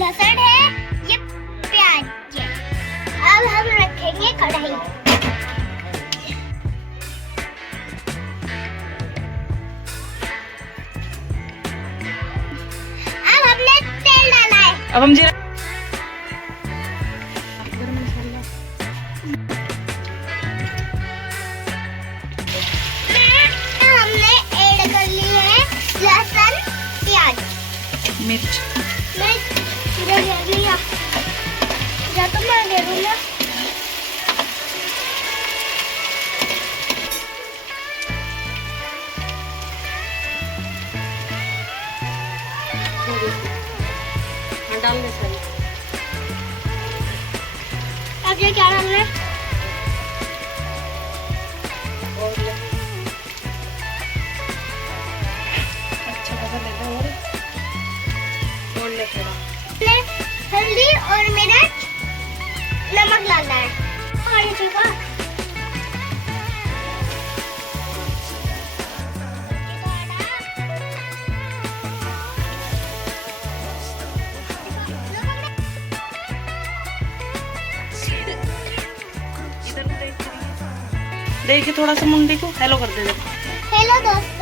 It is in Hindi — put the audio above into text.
लहसुन है, ये प्याज है। अब हम रखेंगे कढ़ाई। अब हमने तेल डाला है। अब हम जीरा हमने ऐड कर ली है लहसुन, प्याज, मिर्च। इधर ले लिया। या तो मैं ले लूँ ना। डाल दे सारी। अब ये क्या डालना है? और ले। अच्छा खासा ले लो और ले थोड़ा। हल्दी और मिर्च, नमक डालना है। और ये चीज़ देखिए थोड़ा सा मुंडी को हेलो कर दे। हेलो दोस्त।